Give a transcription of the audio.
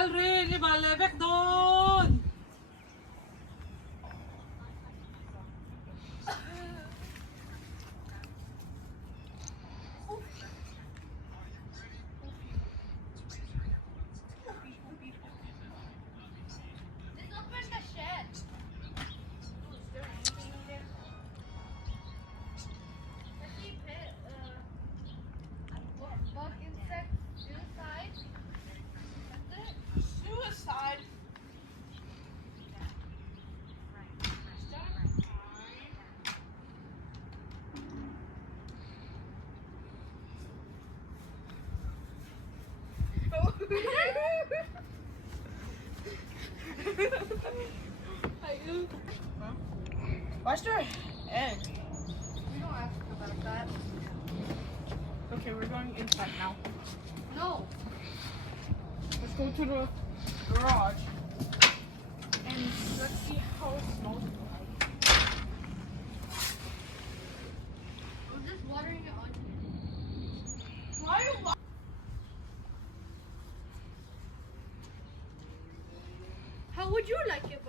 Elrin, ibalebek doon! Let's open the shed. Is there anything in there? Let's see bug insect suicide. That's it. Suicide. Why's there an egg? We don't ask about that. Okay, we're going inside now. No. Let's go to the garage and let's see how it smells like. I'm just watering it on. Why you How would you like it?